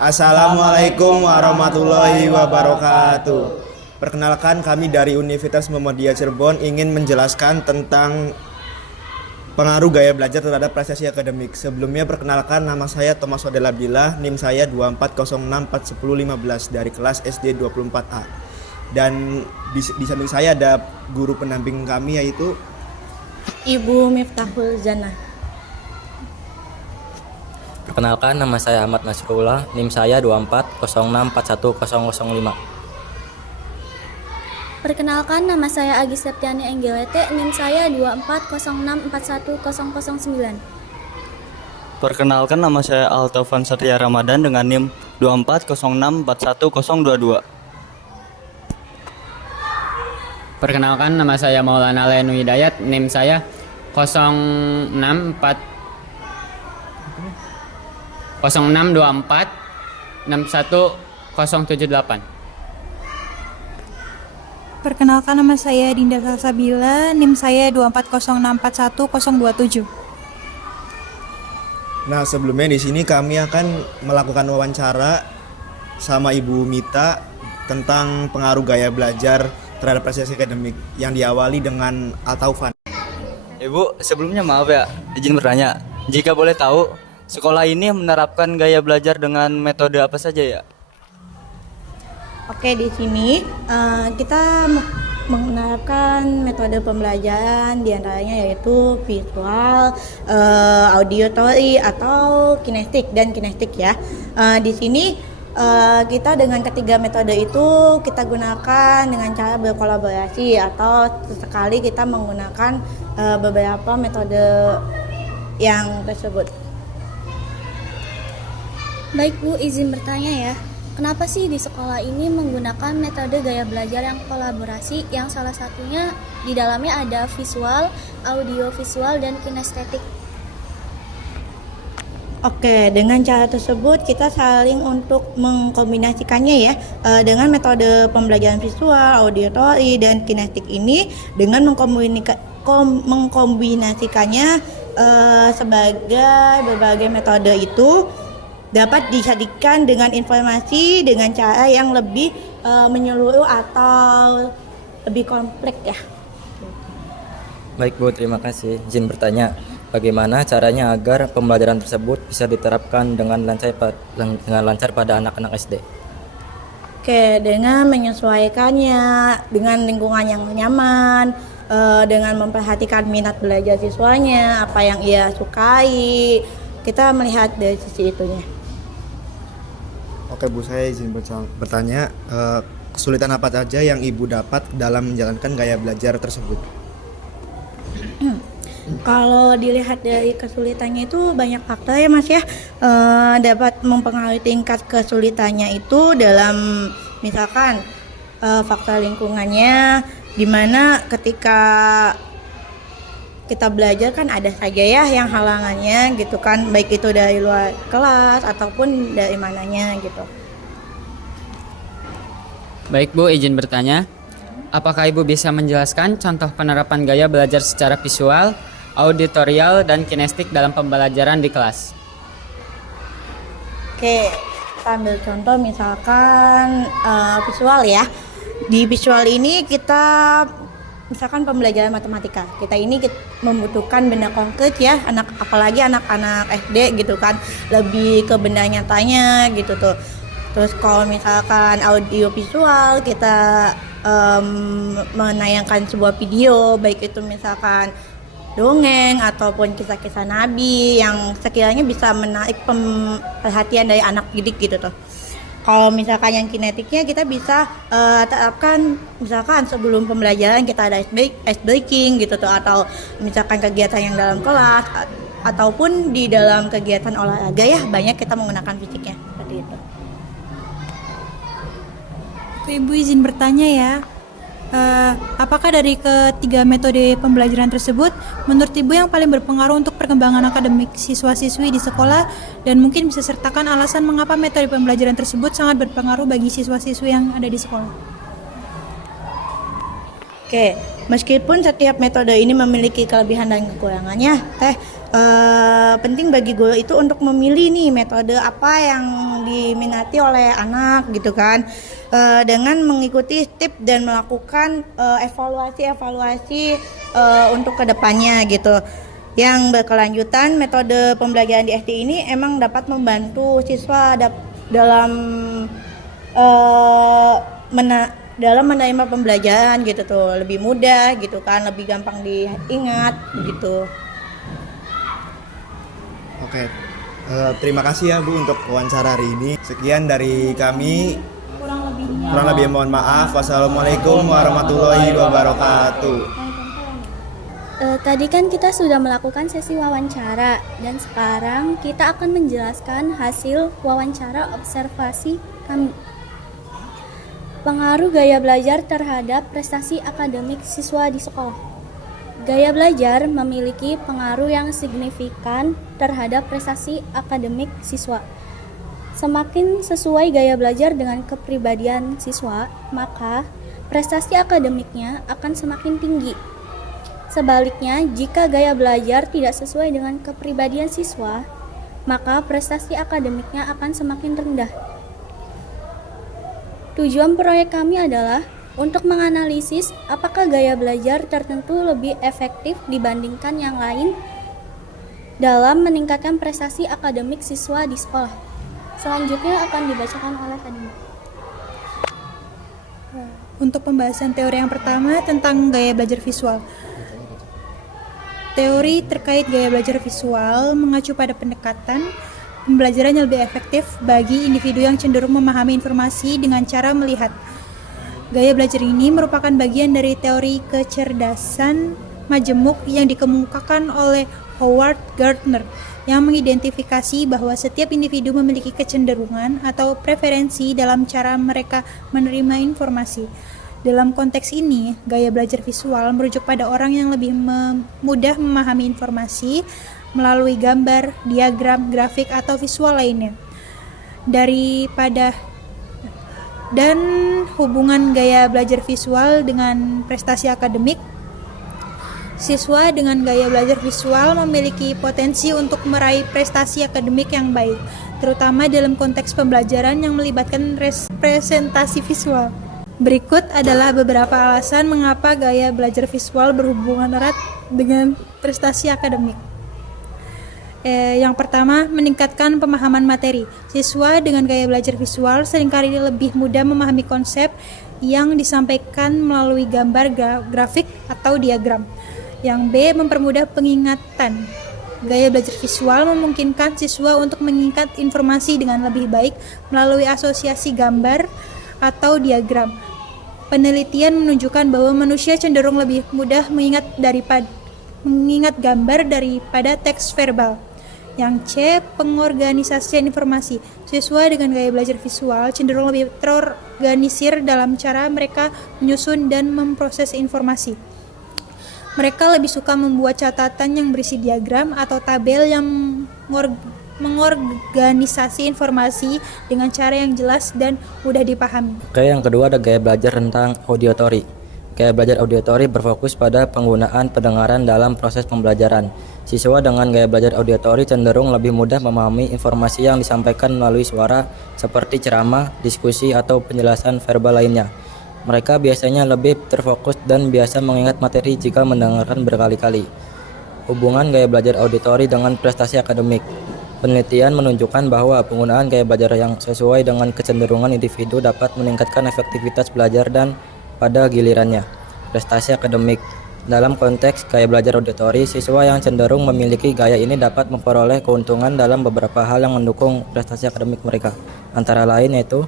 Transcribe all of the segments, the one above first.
Assalamualaikum warahmatullahi wabarakatuh. Perkenalkan, kami dari Universitas Muhammadiyah Cirebon ingin menjelaskan tentang pengaruh gaya belajar terhadap prestasi akademik. Sebelumnya perkenalkan, nama saya Thomas Fadel Abdillah, NIM saya 240641015 dari kelas SD 24A. Dan di samping saya ada guru pendamping kami yaitu Ibu Miftahul Jannah. Perkenalkan, nama saya Ahmad Nasrullah, NIM saya 2406411005. Perkenalkan, nama saya Agis Septiani Enggelete, NIM saya 2406411009. Perkenalkan, nama saya Altaufan Satria Ramadan dengan NIM 2406411022. Perkenalkan, nama saya Maulana Lenu Hidayat, NIM saya 0624 Perkenalkan, nama saya Dinda Salsabila, NIM saya 240641027. Nah, sebelumnya di sini kami akan melakukan wawancara sama Ibu Mita tentang pengaruh gaya belajar terhadap prestasi akademik yang diawali dengan Al-Taufan. Ibu, sebelumnya maaf ya, izin bertanya. Jika boleh tahu, sekolah ini menerapkan gaya belajar dengan metode apa saja ya? Oke, di sini kita menerapkan metode pembelajaran diantaranya yaitu visual, auditory atau kinestik dan kinestik ya. Di sini kita dengan ketiga metode itu kita gunakan dengan cara berkolaborasi atau sesekali kita menggunakan beberapa metode yang tersebut. Baik Bu, izin bertanya ya. Kenapa sih di sekolah ini menggunakan metode gaya belajar yang kolaborasi yang salah satunya di dalamnya ada visual, audio visual, dan kinestetik? Oke, dengan cara tersebut kita saling untuk mengkombinasikannya ya dengan metode pembelajaran visual, auditory, dan kinestik ini dengan mengkombinasikannya sebagai berbagai metode itu dapat disajikan dengan informasi dengan cara yang lebih menyeluruh atau lebih kompleks ya. Baik Bu, terima kasih. Izin bertanya, bagaimana caranya agar pembelajaran tersebut bisa diterapkan dengan lancar pada anak-anak SD? Oke, dengan menyesuaikannya dengan lingkungan yang nyaman, dengan memperhatikan minat belajar siswanya, apa yang ia sukai, kita melihat dari sisi itunya. Oke Bu, saya izin bertanya, kesulitan apa saja yang Ibu dapat dalam menjalankan gaya belajar tersebut? Kalau dilihat dari kesulitannya itu banyak faktor ya Mas ya, dapat mempengaruhi tingkat kesulitannya itu dalam misalkan faktor lingkungannya, dimana ketika kita belajar kan ada saja ya yang halangannya gitu kan, baik itu dari luar kelas ataupun dari mananya gitu. Baik Bu, izin bertanya. Apakah Ibu bisa menjelaskan contoh penerapan gaya belajar secara visual, auditorial, dan kinestik dalam pembelajaran di kelas? Oke, kita ambil contoh misalkan visual ya. Di visual ini kita misalkan pembelajaran matematika, kita ini membutuhkan benda konkret ya, apalagi anak-anak SD gitu kan, lebih ke benda nyatanya gitu tuh. Terus kalau misalkan audio visual, kita menayangkan sebuah video, baik itu misalkan dongeng ataupun kisah-kisah Nabi yang sekiranya bisa menarik perhatian dari anak didik gitu tuh. Kalau misalkan yang kinetiknya kita bisa terapkan misalkan sebelum pembelajaran kita ada ice breaking gitu tuh, atau misalkan kegiatan yang dalam kelas ataupun di dalam kegiatan olahraga ya, banyak kita menggunakan fisiknya seperti itu. Oke, Ibu izin bertanya ya. Apakah dari ketiga metode pembelajaran tersebut menurut Ibu yang paling berpengaruh untuk perkembangan akademik siswa-siswi di sekolah, dan mungkin bisa sertakan alasan mengapa metode pembelajaran tersebut sangat berpengaruh bagi siswa-siswi yang ada di sekolah? Oke, meskipun setiap metode ini memiliki kelebihan dan kekurangannya, penting bagi guru itu untuk memilih nih metode apa yang diminati oleh anak gitu kan, dengan mengikuti tips dan melakukan evaluasi untuk kedepannya gitu. Yang berkelanjutan, metode pembelajaran di SD ini emang dapat membantu siswa dalam dalam menerima pembelajaran gitu tuh, lebih mudah gitu kan, lebih gampang diingat gitu. Oke, terima kasih ya Bu untuk wawancara hari ini. Sekian dari kami. Kurang lebih mohon maaf. Wassalamualaikum warahmatullahi wabarakatuh. Tadi kan kita sudah melakukan sesi wawancara dan sekarang kita akan menjelaskan hasil wawancara observasi kami. Pengaruh gaya belajar terhadap prestasi akademik siswa di sekolah. Gaya belajar memiliki pengaruh yang signifikan terhadap prestasi akademik siswa. Semakin sesuai gaya belajar dengan kepribadian siswa, maka prestasi akademiknya akan semakin tinggi. Sebaliknya, jika gaya belajar tidak sesuai dengan kepribadian siswa, maka prestasi akademiknya akan semakin rendah. Tujuan proyek kami adalah untuk menganalisis apakah gaya belajar tertentu lebih efektif dibandingkan yang lain dalam meningkatkan prestasi akademik siswa di sekolah. Selanjutnya akan dibacakan oleh Kadima. Untuk pembahasan teori yang pertama tentang gaya belajar visual. Teori terkait gaya belajar visual mengacu pada pendekatan pembelajaran yang lebih efektif bagi individu yang cenderung memahami informasi dengan cara melihat. Gaya belajar ini merupakan bagian dari teori kecerdasan majemuk yang dikemukakan oleh Howard Gardner, yang mengidentifikasi bahwa setiap individu memiliki kecenderungan atau preferensi dalam cara mereka menerima informasi. Dalam konteks ini, gaya belajar visual merujuk pada orang yang lebih mudah memahami informasi melalui gambar, diagram, grafik, atau visual lainnya. Dan hubungan gaya belajar visual dengan prestasi akademik. Siswa dengan gaya belajar visual memiliki potensi untuk meraih prestasi akademik yang baik, terutama dalam konteks pembelajaran yang melibatkan representasi visual. Berikut adalah beberapa alasan mengapa gaya belajar visual berhubungan erat dengan prestasi akademik. Yang pertama, meningkatkan pemahaman materi. Siswa dengan gaya belajar visual seringkali lebih mudah memahami konsep yang disampaikan melalui gambar, grafik, atau diagram. Yang B, mempermudah pengingatan. Gaya belajar visual memungkinkan siswa untuk mengingat informasi dengan lebih baik melalui asosiasi gambar atau diagram. Penelitian menunjukkan bahwa manusia cenderung lebih mudah mengingat gambar daripada teks verbal. Yang C, pengorganisasian informasi. Siswa dengan gaya belajar visual cenderung lebih terorganisir dalam cara mereka menyusun dan memproses informasi. Mereka lebih suka membuat catatan yang berisi diagram atau tabel yang mengorganisasi informasi dengan cara yang jelas dan mudah dipahami. Oke, yang kedua ada gaya belajar tentang auditory. Gaya belajar auditory berfokus pada penggunaan pendengaran dalam proses pembelajaran. Siswa dengan gaya belajar auditory cenderung lebih mudah memahami informasi yang disampaikan melalui suara seperti ceramah, diskusi, atau penjelasan verbal lainnya. Mereka biasanya lebih terfokus dan biasa mengingat materi jika mendengarkan berkali-kali. Hubungan gaya belajar auditory dengan prestasi akademik. Penelitian menunjukkan bahwa penggunaan gaya belajar yang sesuai dengan kecenderungan individu dapat meningkatkan efektivitas belajar dan pada gilirannya, prestasi akademik. Dalam konteks gaya belajar auditory, siswa yang cenderung memiliki gaya ini dapat memperoleh keuntungan dalam beberapa hal yang mendukung prestasi akademik mereka. Antara lain yaitu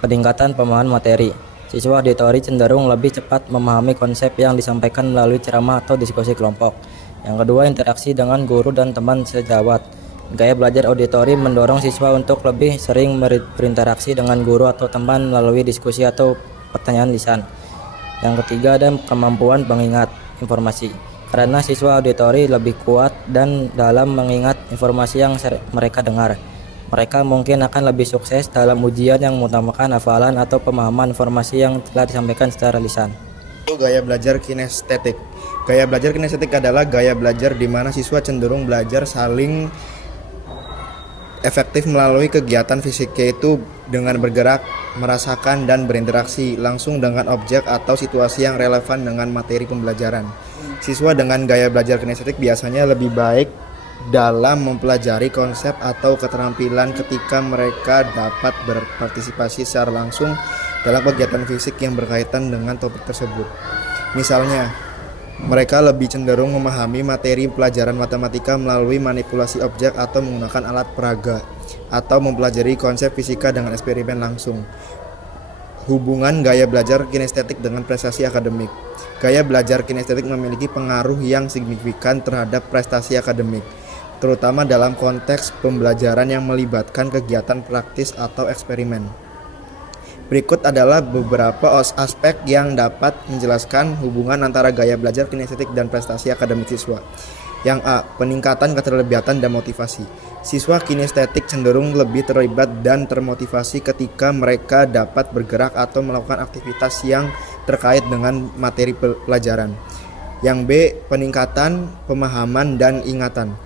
peningkatan pemahaman materi. Siswa auditory cenderung lebih cepat memahami konsep yang disampaikan melalui ceramah atau diskusi kelompok. Yang kedua, interaksi dengan guru dan teman sejawat. Gaya belajar auditory mendorong siswa untuk lebih sering berinteraksi dengan guru atau teman melalui diskusi atau pertanyaan lisan. Yang ketiga, ada kemampuan mengingat informasi. Karena siswa auditory lebih kuat dan dalam mengingat informasi yang mereka dengar, mereka mungkin akan lebih sukses dalam ujian yang mengutamakan hafalan atau pemahaman informasi yang telah disampaikan secara lisan. Gaya belajar kinestetik. Gaya belajar kinestetik adalah gaya belajar di mana siswa cenderung belajar saling efektif melalui kegiatan fisik, yaitu dengan bergerak, merasakan, dan berinteraksi langsung dengan objek atau situasi yang relevan dengan materi pembelajaran. Siswa dengan gaya belajar kinestetik biasanya lebih baik dalam mempelajari konsep atau keterampilan ketika mereka dapat berpartisipasi secara langsung dalam kegiatan fisik yang berkaitan dengan topik tersebut. Misalnya, mereka lebih cenderung memahami materi pelajaran matematika melalui manipulasi objek atau menggunakan alat peraga, atau mempelajari konsep fisika dengan eksperimen langsung. Hubungan gaya belajar kinestetik dengan prestasi akademik. Gaya belajar kinestetik memiliki pengaruh yang signifikan terhadap prestasi akademik, terutama dalam konteks pembelajaran yang melibatkan kegiatan praktis atau eksperimen. Berikut adalah beberapa aspek yang dapat menjelaskan hubungan antara gaya belajar kinestetik dan prestasi akademik siswa. Yang A. Peningkatan keterlibatan dan motivasi. Siswa kinestetik cenderung lebih terlibat dan termotivasi ketika mereka dapat bergerak atau melakukan aktivitas yang terkait dengan materi pelajaran. Yang B. Peningkatan pemahaman dan ingatan.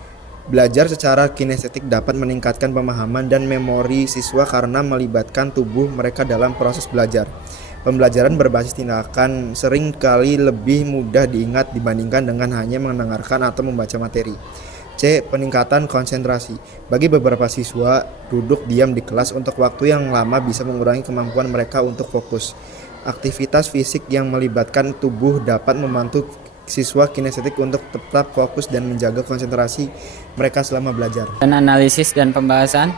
Belajar secara kinestetik dapat meningkatkan pemahaman dan memori siswa karena melibatkan tubuh mereka dalam proses belajar. Pembelajaran berbasis tindakan sering kali lebih mudah diingat dibandingkan dengan hanya mendengarkan atau membaca materi. C. Peningkatan konsentrasi. Bagi beberapa siswa, duduk diam di kelas untuk waktu yang lama bisa mengurangi kemampuan mereka untuk fokus. Aktivitas fisik yang melibatkan tubuh dapat membantu siswa kinestetik untuk tetap fokus dan menjaga konsentrasi mereka selama belajar. Dan analisis dan pembahasan.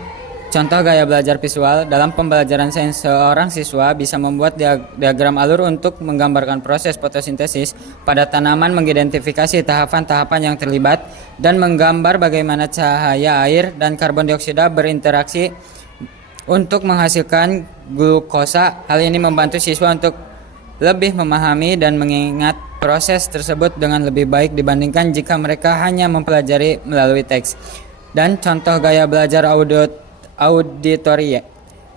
Contoh gaya belajar visual. Dalam pembelajaran sains, seorang siswa bisa membuat diagram alur untuk menggambarkan proses fotosintesis pada tanaman, mengidentifikasi tahapan-tahapan yang terlibat, dan menggambar bagaimana cahaya air dan karbon dioksida berinteraksi untuk menghasilkan glukosa. Hal ini membantu siswa untuk lebih memahami dan mengingat proses tersebut dengan lebih baik dibandingkan jika mereka hanya mempelajari melalui teks. Dan contoh gaya belajar auditori.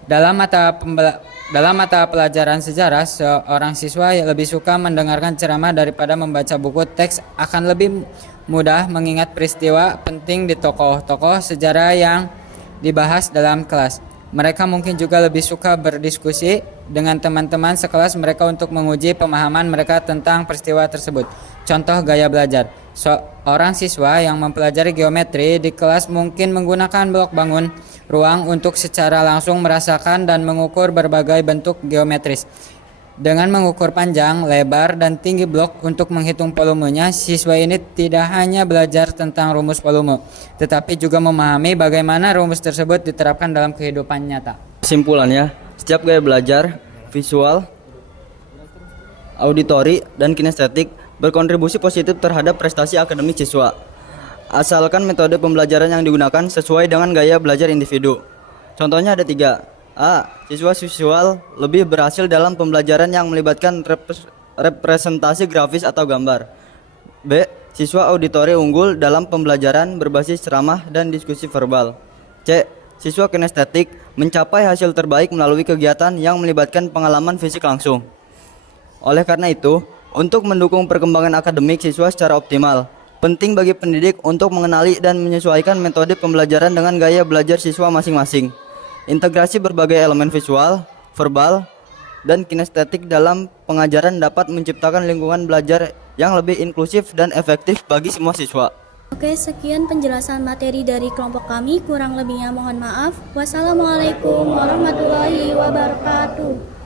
Dalam mata pelajaran sejarah, seorang siswa yang lebih suka mendengarkan ceramah daripada membaca buku teks akan lebih mudah mengingat peristiwa penting di tokoh-tokoh sejarah yang dibahas dalam kelas. Mereka mungkin juga lebih suka berdiskusi dengan teman-teman sekelas mereka untuk menguji pemahaman mereka tentang peristiwa tersebut. Contoh gaya belajar. Seorang siswa yang mempelajari geometri di kelas mungkin menggunakan blok bangun ruang untuk secara langsung merasakan dan mengukur berbagai bentuk geometris. Dengan mengukur panjang, lebar, dan tinggi blok untuk menghitung volumenya, siswa ini tidak hanya belajar tentang rumus volume, tetapi juga memahami bagaimana rumus tersebut diterapkan dalam kehidupan nyata. Kesimpulannya, setiap gaya belajar, visual, auditori, dan kinestetik berkontribusi positif terhadap prestasi akademik siswa, asalkan metode pembelajaran yang digunakan sesuai dengan gaya belajar individu. Contohnya ada 3. A. Siswa visual lebih berhasil dalam pembelajaran yang melibatkan representasi grafis atau gambar. B. Siswa auditori unggul dalam pembelajaran berbasis ceramah dan diskusi verbal. C. Siswa kinestetik mencapai hasil terbaik melalui kegiatan yang melibatkan pengalaman fisik langsung. Oleh karena itu, untuk mendukung perkembangan akademik siswa secara optimal, penting bagi pendidik untuk mengenali dan menyesuaikan metode pembelajaran dengan gaya belajar siswa masing-masing. Integrasi berbagai elemen visual, verbal, dan kinestetik dalam pengajaran dapat menciptakan lingkungan belajar yang lebih inklusif dan efektif bagi semua siswa. Oke, sekian penjelasan materi dari kelompok kami. Kurang lebihnya mohon maaf. Wassalamualaikum warahmatullahi wabarakatuh.